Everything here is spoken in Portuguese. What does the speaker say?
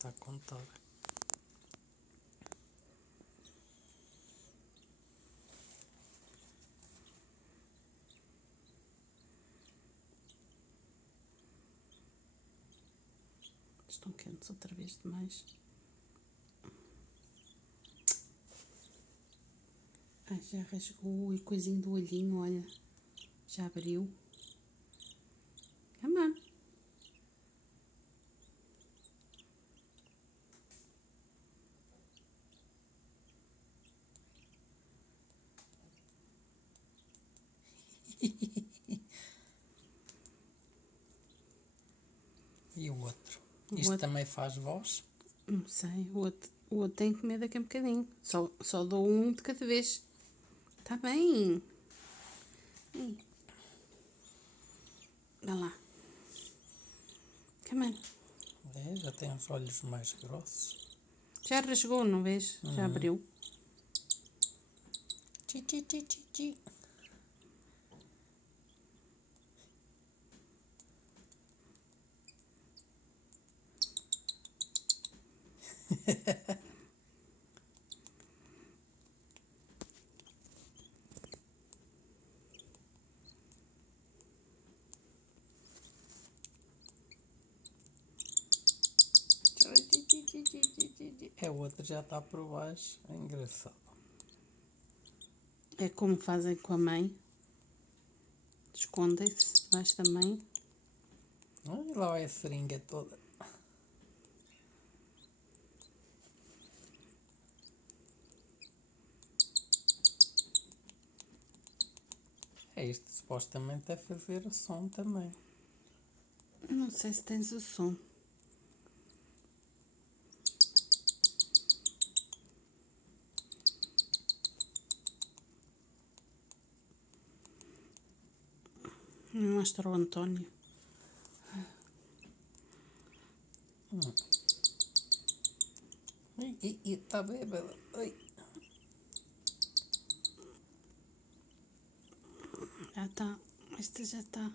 Está a contar. Estão quentes outra vez demais. Ai, já rasgou o coisinho do olhinho, olha. Já abriu. Come on. E o outro? O Isto outro- também faz voz? Não sei, o outro tem que comer daqui a um bocadinho. Só dou um de cada vez. Tá bem. Vai lá. Come on. É, já tem os olhos mais grossos. Já rasgou, não vês? Já abriu. Chi, chi, chi, chi, chi. É, o outro já está por baixo. É engraçado. É como fazem com a mãe. Escondem-se debaixo da mãe. Olha lá vai a seringa toda. É, isto supostamente é fazer som também. Não sei se tens o som. Mostra o António. Está bêbado. Ai. Já está. Este já está.